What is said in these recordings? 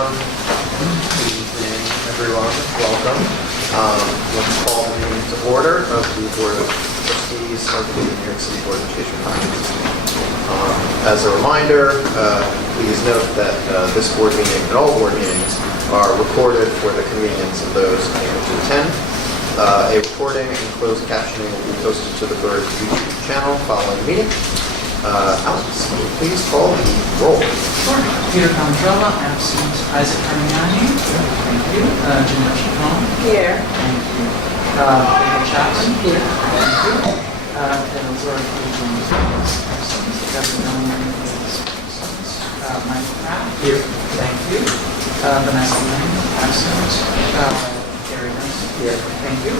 Good evening, everyone. Welcome. Let's call the meeting to order of the Board of Trustees of the New York City Board of Education. As a reminder, please note that this board meeting and all board meetings are recorded for the convenience of those unable to attend. A recording and closed captioning will be posted to the BERS YouTube channel following the meeting. Alex, will you please call the roll? Sure. Peter Condrella, absent. Isaac Carmignani. Thank you. Janelle Chacon. Here. Thank you. David Chapman. Here. Thank you. And Elizabeth Jones. Absent. Deborah Miller is absent. Mike Pratt. Here. Thank you. Vanessa Lane. Absent. Gary Nelson. Here. Thank you.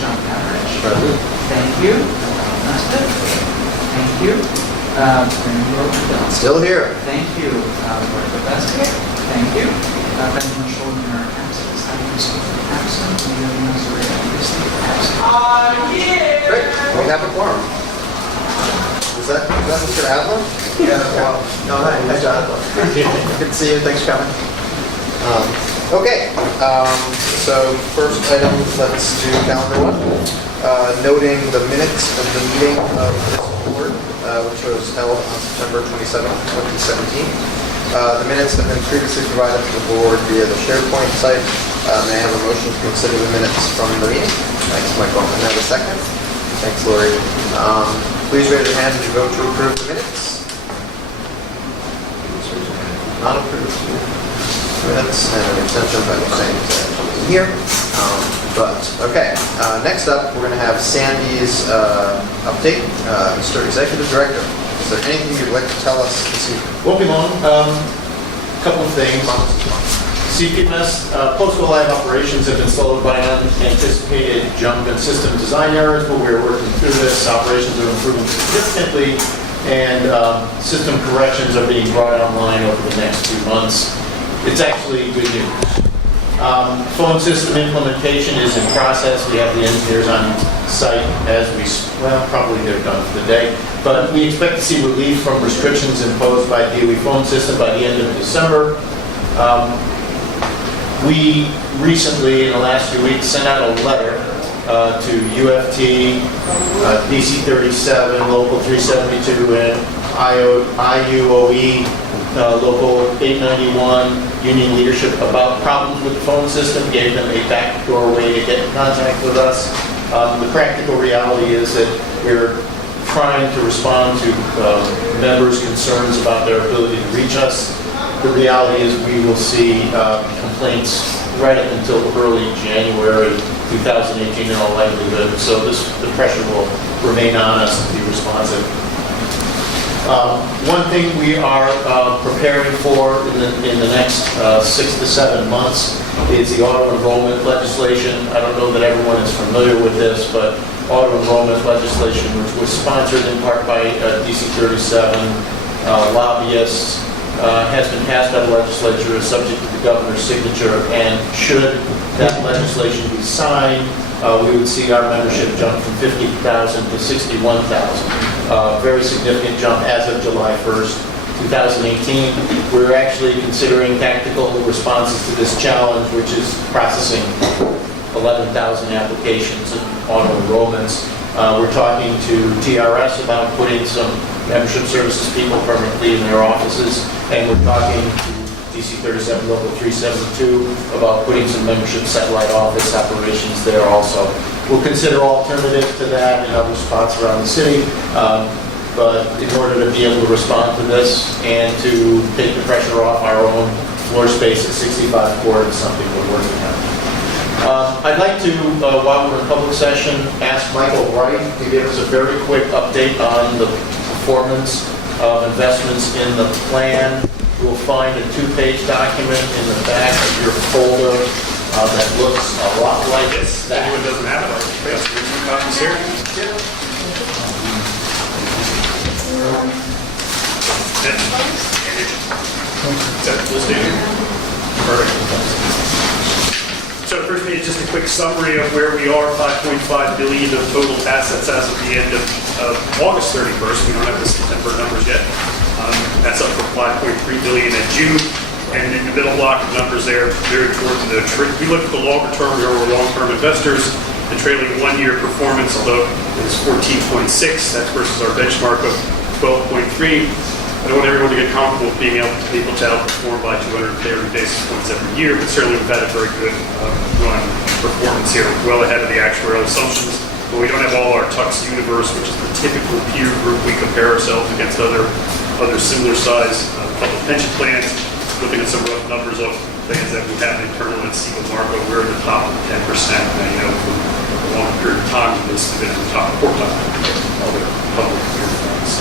John Cameron. Present. Thank you. Nesbitt. Thank you. Still here. Thank you. Roberta Basket. Thank you. Benjamin Schuldner, absent. Simon Smith, absent. Leah Missouri, absent. Great. We have a quorum. Is that Mr. Adler? Yeah. Well, no, hi, John. Good to see you. Thanks for coming. Okay. So first item, let's do calendar one. Noting the minutes of the meeting of this board, which was held on September 27, 2017. The minutes have been previously provided to the board via the SharePoint site. May I have a motion to consider the minutes from the meeting? Thanks, Michael. And have a second? Thanks, Lori. Please raise your hand if you vote to approve the minutes. Not approved. Minutes and an extension by the same here. But okay, next up we're going to have Sandy's update. Mr. Executive Director, is there anything you'd like to tell us this evening? Won't be long. Couple of things. CPMS post-go live operations have been slowed by an unanticipated jump in system design errors, but we're working through this. Operations are improving significantly, and system corrections are being brought online over the next few months. It's actually good news. Phone system implementation is in process. We have the engineers on site as probably they're done for the day. But we expect to see relief from restrictions imposed by DOE phone system by the end of December. We recently, in the last few weeks, sent out a letter to UFT, DC 37, Local 372, and IUOE, Local 891, union leadership about problems with the phone system, gave them a backdoor way to get in contact with us. The practical reality is that we're trying to respond to members' concerns about their ability to reach us. The reality is we will see complaints right up until early January 2018 in all likelihood, so the pressure will remain on us to be responsive. One thing we are preparing for in the next 6 to 7 months is the auto enrollment legislation. I don't know that everyone is familiar with this, but auto enrollment legislation, which was sponsored in part by DC 37 lobbyists, has been passed by the legislature, is subject to the governor's signature, and should that legislation be signed, we would see our membership jump from 50,000 to 61,000. Very significant jump as of July 1st, 2018. We're actually considering tactical responses to this challenge, which is processing 11,000 applications and auto enrollments. We're talking to TRS about putting some membership services people permanently in their offices, and we're talking to DC 37 Local 372 about putting some membership satellite office operations there also. We'll consider alternatives to that in other spots around the city, but in order to be able to respond to this and to take the pressure off our own floor space at 65 Court is something we're working on. I'd like to, while we're in public session, ask Michael Wright to give us a very quick update on the performance of investments in the plan. You'll find a 2-page document in the back of your folder that looks a lot like this. Anyone doesn't have it, we have some copies here. Is that listed here? Perfect. So the first page is just a quick summary of where we are, $5.5 billion of total assets as of the end of August 31st. We don't have the September numbers yet. That's up from $5.3 billion in June. And in the middle block of numbers there, very important. We look at the longer term, we are long-term investors. The trailing one-year performance, although is 14.6, that's versus our benchmark of 12.3. I don't want everyone to get comfortable with being able to outperform by 230 basis points every year, but certainly we've had a very good run performance here, well ahead of the actuarial assumptions. But we don't have all our Tux universe, which is the typical peer group. We compare ourselves against other similar size public pension plans. Looking at some rough numbers of plans that we have internally at Siegel Marco, we're in the top 10%. And, for a long period of time, this has been in the top quartile of other public peer plans.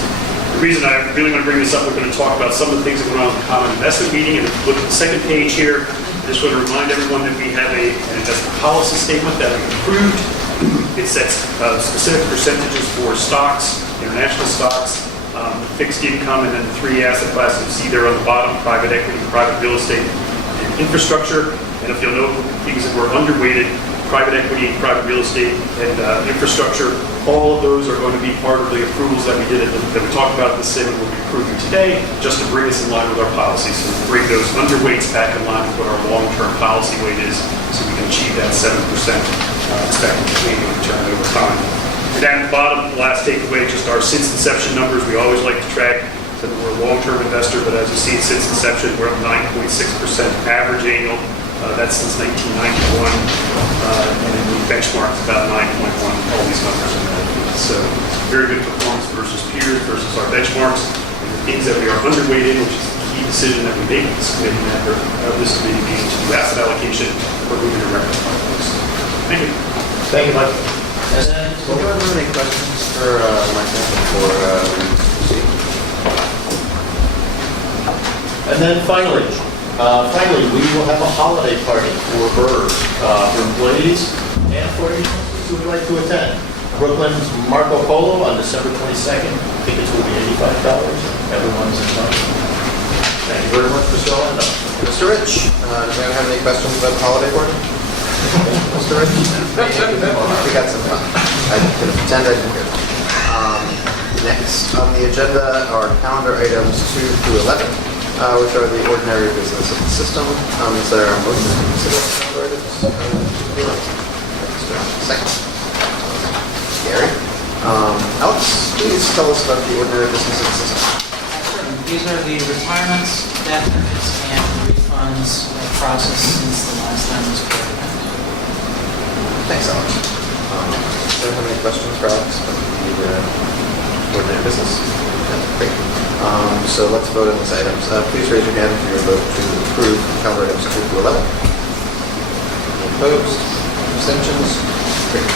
The reason I really want to bring this up, we're going to talk about some of the things that went on in the common investment meeting. And if you look at the second page here, I just want to remind everyone that we have an investment policy statement that we approved. It sets specific percentages for stocks, international stocks, fixed income, and then the three asset classes you see there on the bottom: private equity, private real estate, and infrastructure. And if you'll note, things that were underweighted: private equity, private real estate, and infrastructure. All of those are going to be part of the approvals that we did that we talked about at the SIM and we'll be approving today, just to bring us in line with our policy. So we bring those underweights back in line with what our long-term policy weight is, so we can achieve that 7% expected annual return over time. And down at the bottom, the last takeaway, just our since inception numbers. We always like to track so that we're a long-term investor, but as you see, since inception, we're up 9.6% average annual. That's since 1991, and then the benchmark is about 9.1. All these numbers are that. So very good performance versus peers, versus our benchmarks. And the things that we are underweight in, which is the key decision that we make in this committee after this committee meeting, to do asset allocation, we're moving to rectify those. Thank you. Thank you, Mike. And then, do you have any questions for Michael before we proceed? And then finally, we will have a holiday party for BERS, for employees and for anyone who would like to attend. Brooklyn's Marco Polo on December 22nd. Tickets will be $85. Everyone's invited. Thank you very much, Mr. Orlando. Mr. Rich, does anyone have any questions about the holiday party? Mr. Rich? We got some fun. I can pretend I didn't hear them. Next on the agenda are calendar items 2 through 11. Which are the ordinary business of the system. Is there a motion to consider calendar items? Second. Gary. Alex, please tell us about the ordinary business of the system. These are the retirements, death benefits, and refunds process since the last time this board met. Thanks, Alex. Does anyone have any questions for Alex about the ordinary business? Great. So let's vote on these items. Please raise your hand if you're vote to approve calendar items 2 through 11. Any opposed? Abstentions? Great.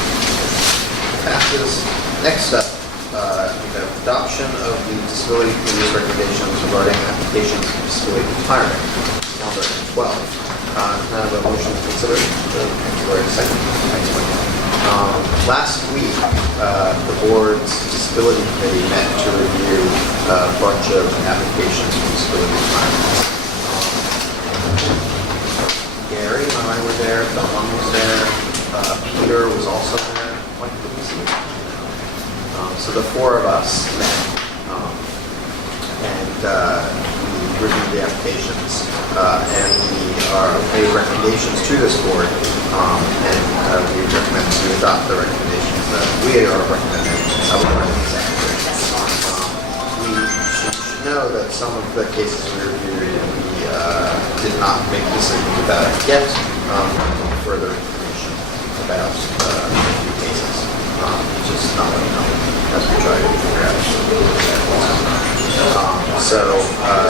Passes. Next up, we have adoption of the disability committee's recommendations regarding applications for disability retirement. Calendar item 12. Can I have a motion to consider? Second. Thanks, Mike. Last week, the board's disability committee met to review a bunch of applications for disability retirement. Gary and I were there, Dawn was there, Peter was also there. What did we see? So the four of us met, and we reviewed the applications, and we made recommendations to this board, and we recommend to adopt the recommendations that we are recommending. We should know that some of the cases we reviewed, we did not make decisions about yet. Further information about a few cases, just not let me know as we try to figure out. So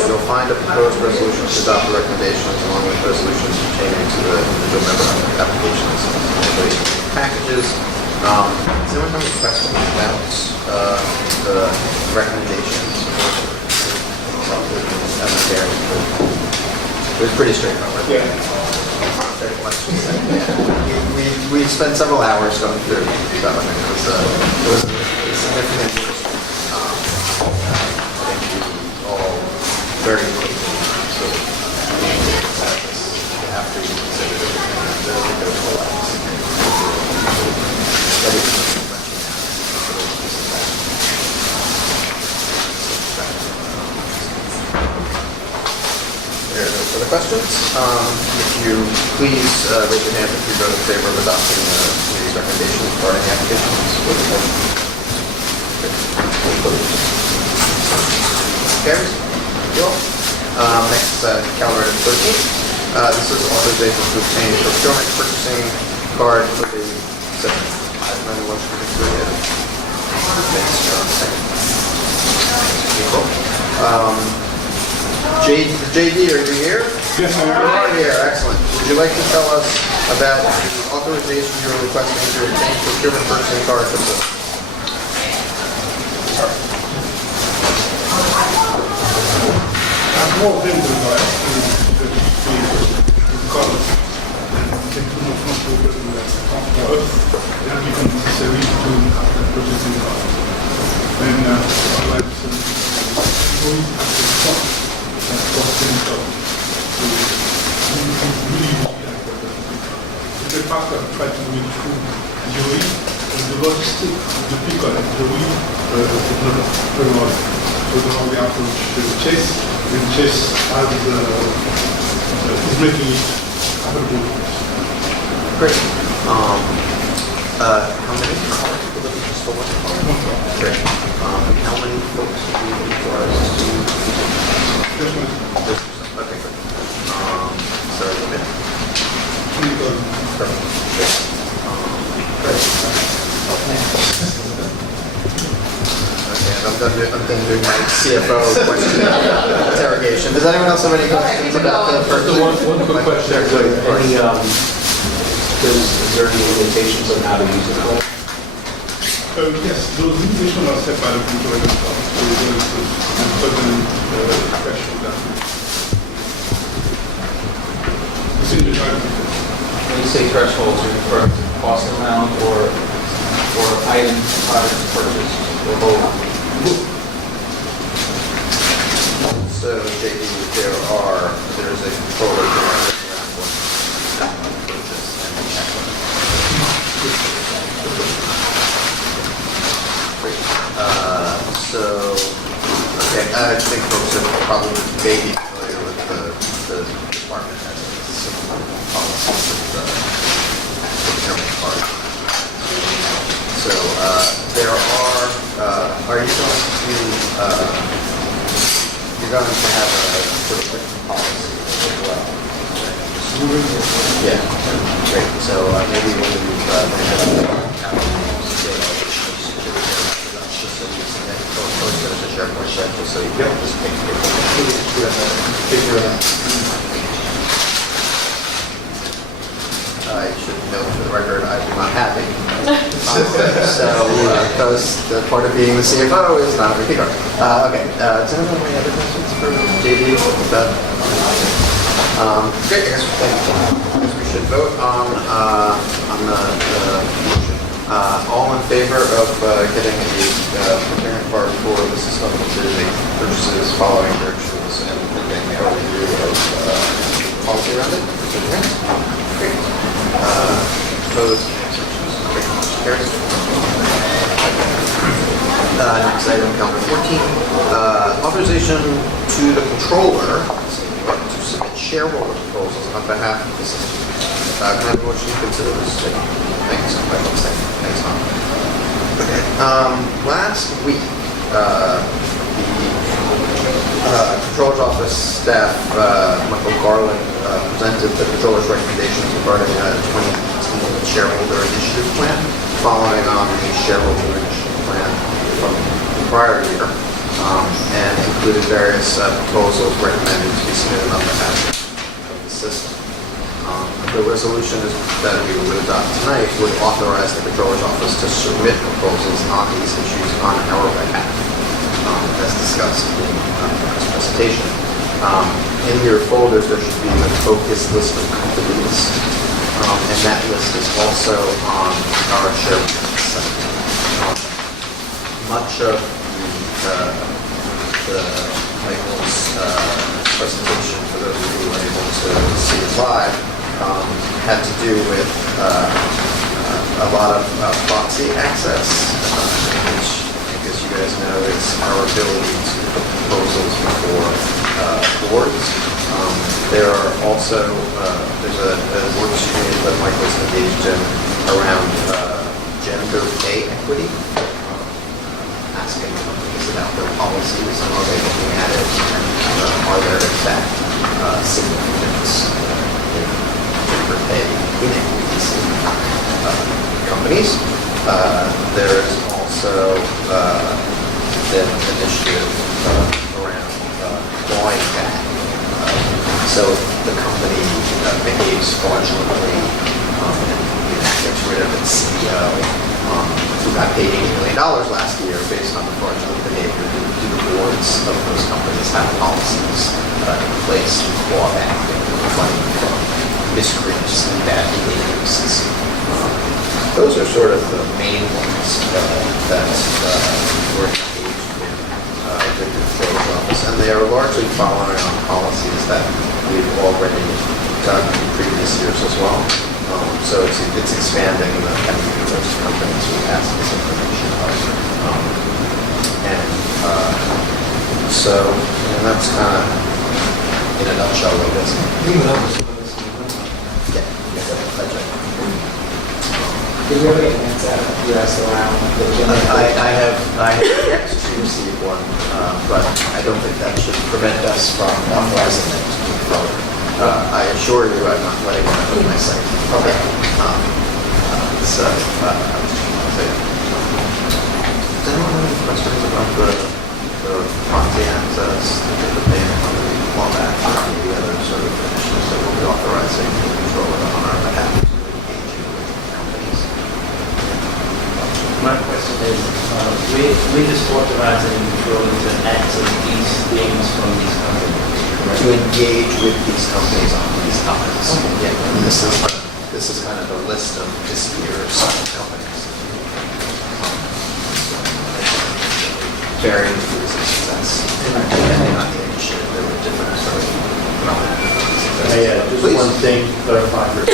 you'll find a proposed resolution to adopt the recommendations along with resolutions pertaining to the individual member applications and the packages. Does anyone have any questions about the recommendations? It was pretty straightforward. Yeah. We spent several hours going through stuff. I mean, it was a significant issue. I think we all very quickly. So after you consider it, I think there was a lot. There it is. other questions? If you please raise your hand if you vote in favor of adopting the committee's recommendation regarding the applications. Carries. Thank you all. Next, calendar item 13. This is authorization to obtain a procurement purchasing card for the session. I've motion to consider it. Thanks, John. Second. JD, are you here? Yes, I You am. are here, excellent. Would you like to tell us about the authorization you're requesting to obtain procurement purchasing card for this? I'm more than the guy because they do not want to open the account for us. They are given necessary to have the purchasing power. And I'd like to go at the top and costing top. So really important. In the past, I've tried to do it through Joey, and the logistics of the people at Joey is not very well. So now we approach Chase, and Chase has, is making it available. Great. How many cards will there be just for one card? Great. How many folks do you require us to? Just one. Okay, good. So, okay. Perfect. Great. Okay, I'm done doing my CFO question interrogation. Does anyone else have any questions about the first one? One quick question. Sure, please. Any, is there any limitations on how to use it? Yes, those limitations are set by the control themselves. So there is a certain threshold that it's in the driving. When you say thresholds, you're referring to cost amount or item, product purchase, or both? So, JD, there's a controller around what purchase and check. Great. Okay, I think folks are probably maybe familiar with the department has some policies with the procurement part. So, there are you going to have a sort of written policy as well? Yeah, great. So maybe when you just so you see that, or post it as a SharePoint check, just so you can just take figure it out. I should note for the record, I do not have it. So, because the part of being the CFO is not a repeat card. Okay, does anyone have any other questions for JD? Great, I guess we should vote on the motion. All in favor of getting a procurement card for the system to make purchases following directions and getting the overview of policy around it? Raise your hands. Great. Opposed? Great. Motion carries. Next item, calendar 14. Authorization to the controller to submit shareholder proposals on behalf of the system. Can I have a motion to consider this? Thanks. Thanks, Tom. Okay. Last week, the Controller's Office staff, Michael Garland, presented the Controller's recommendations regarding a 2018 shareholder initiative plan, following on the shareholder initiative plan from the prior year, and included various proposals recommended to be submitted on behalf of the system. The resolution that we would adopt tonight would authorize the Controller's Office to submit proposals on these issues on our behalf, as discussed in this presentation. In your folders, there should be a focused list of companies, and that list is also on our SharePoint site. Much of the Michael's presentation, for those of you who were able to see it live, had to do with a lot of proxy access, which I guess you guys know is our ability to put proposals before boards. There are also, there's a work stream that Michael's engaged in around gender pay equity, asking companies about their policies and are they looking at it, and are there in fact significant gender pay inequities in companies. There's also the initiative around clawing back. So if the company behaves fraudulently and gets rid of its CEO, who got paid $80 million last year based on the fraudulent behavior, do the boards of those companies have policies in place to claw back money from miscreants and bad behaviors? Those are sort of the main ones that we're engaged in with the Controller's Office, and they are largely following on policies that we've already done in previous years as well. So it's expanding the kind of universe of companies we ask this information of. So that's kind of, in a nutshell, what it is. Did you ever get an answer out of US around the gender? I have yet to receive one, but I don't think that should prevent us from authorizing it to move forward. I assure you I'm not letting one of my site. Okay. Does anyone have any questions about the Ponzi access, the payment on the clawback, or any other sort of initiatives that we'll be authorizing the controller on our behalf to engage with companies? My question is, we just authorized an controller to access these things from these companies. To engage with these companies on these topics. Yeah, and this is kind of a list of this year's companies. Varying degrees of success. Depending on the initiative, there were different sort of Just one thing to clarify for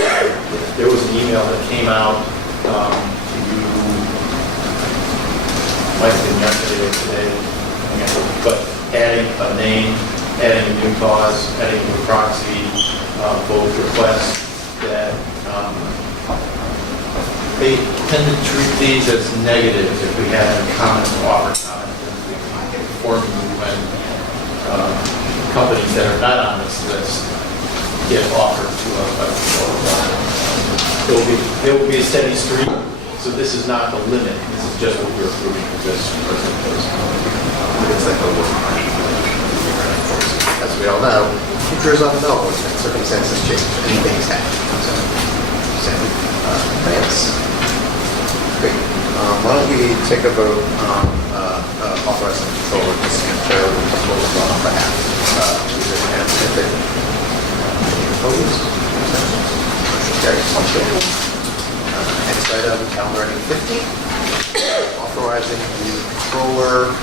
there was an email that came out to you, might have been yesterday or today, but adding a name, adding a new cause, adding a new proxy, both requests that they tend to treat these as negatives if we have a comment or offer comment. We inform you when companies that are not on this list get offered to there will be a steady stream, so this is not the limit, this is just what we're approving for this person. It's like a work. As we all know, future is unknown and circumstances change. Anything's happening. Thanks. Great. Why don't we take a vote on authorizing the controller to share with the controller on behalf of user and if it opposed? Motion carries. Next item, calendar item 15, authorizing the controller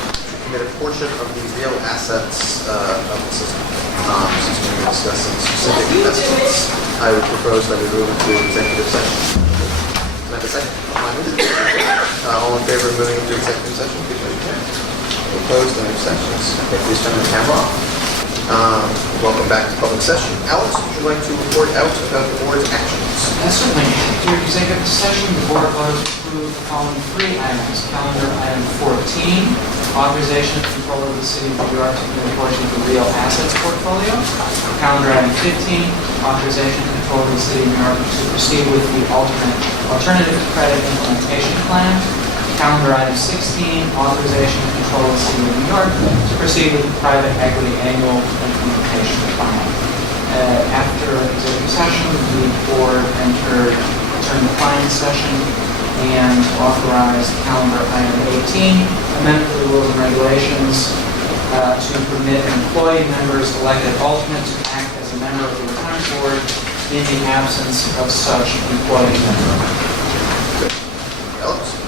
commit a portion of the real assets of the system. Since we're going to discuss some specific investments, I would propose that we move into executive session. Can I have a second? All in favor of moving into executive session, please raise your hand. Opposed, no abstentions. Okay, please turn the camera off. Welcome back to public session. Alex, would you like to report out about the board's actions? Yes, certainly. During executive session, the board voted to approve the following 3 items. Calendar item 14, authorization of control of the city of New York to commit a portion of the real assets portfolio. Calendar item 15, authorization of control of the city of New York to proceed with the alternative credit implementation plan. Calendar item 16, authorization of control of the city of New York to proceed with the private equity annual implementation plan. After executive session, the board returned to planning session and authorized calendar item 18, amendment to the rules and regulations to permit employee members elected alternate to act as a member of the retirement board in the absence of such employee member. Alex?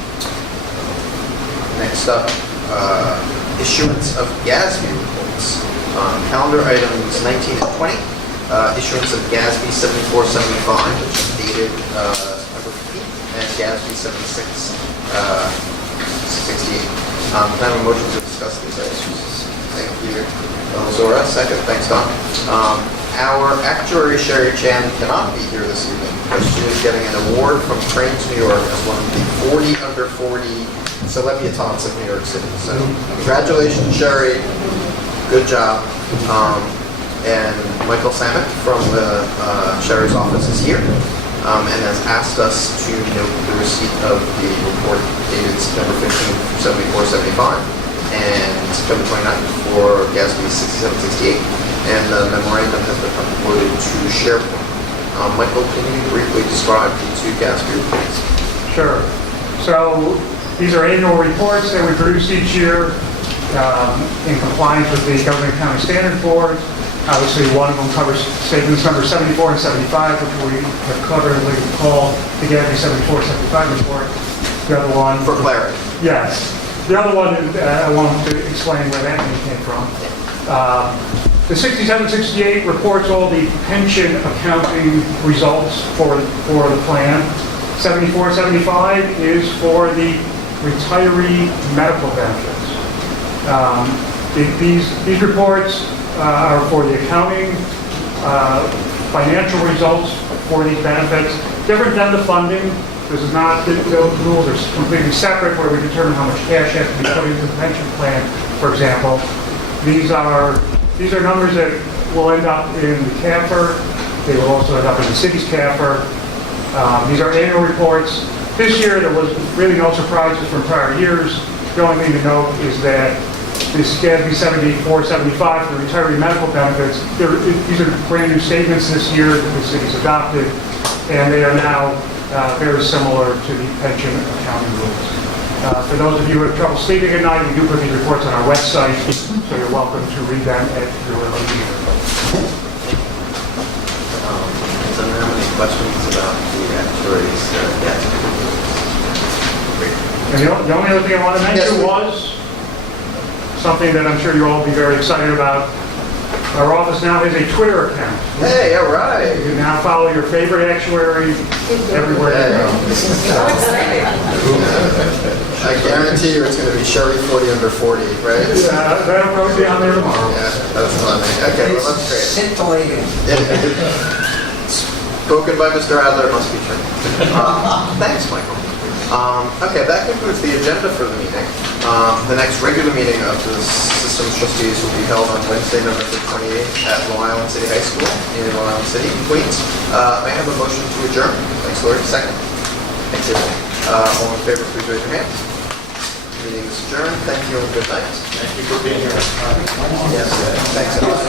Next up, issuance of GASB reports. Calendar items 19 and 20. Issuance of GASB 7475, which is dated September 15th, and GASB 7668. Can I have a motion to discuss these items? Thank you, Zora. Second. Thanks, Don. Our actuary, Sherry Chan, cannot be here this evening because she is getting an award from Cranes, New York as one of the 40 under 40 celebrities of New York City. So congratulations, Sherry. Good job. And Michael Samet from the Sherry's office is here and has asked us to note the receipt of the report dated September 15th, 7475 and September 29th for GASB 6768. And the memorandum has been uploaded to SharePoint. Michael, can you briefly describe the two GASB reports? Sure. So these are annual reports that we produce each year in compliance with the Government Accounting Standard Board. Obviously, one of them covers statements number 74 and 75, which we have cleverly called the GASB 74-75 report. The other one... For clarity. Yes. The other one, I want to explain where that name came from. The 6768 reports all the pension accounting results for the plan. 7475 is for the retiree medical benefits. These reports are for the accounting, financial results for these benefits, different than the funding. This is not, the rules are completely separate where we determine how much cash has to be put into the pension plan, for example. These are numbers that will end up in the CAFR. They will also end up in the city's CAFR. These are annual reports. This year, there was really no surprises from prior years. The only thing to note is that this GASB 74-75 for retiree medical benefits, these are brand new statements this year that the city's adopted, and they are now very similar to the pension accounting rules. For those of you who have trouble sleeping at night, we do put these reports on our website, so you're welcome to read them at your leisure. Does anyone have any questions about the actuaries? And the only other thing I want to mention was something that I'm sure you'll all be very excited about. Our office now has a Twitter account. Hey, all right. You can now follow your favorite actuary everywhere you go. I guarantee you it's going to be Sherry 40 under 40, right? That'll probably be on there tomorrow. Yeah, that's funny. Okay, well, that's great. Scintillating. Spoken by Mr. Adler must be true. Thanks, Michael. Okay, that concludes the agenda for the meeting. The next regular meeting of the Systems Trustees will be held on Wednesday, November 28th at Long Island City High School in Long Island City, Queens. May I have a motion to adjourn? Thanks, Lord. Second. Thanks, Tiffany. All in favor, please raise your hands. Meeting is adjourned. Thank you and good night. Thank you for being here. Yes, thanks.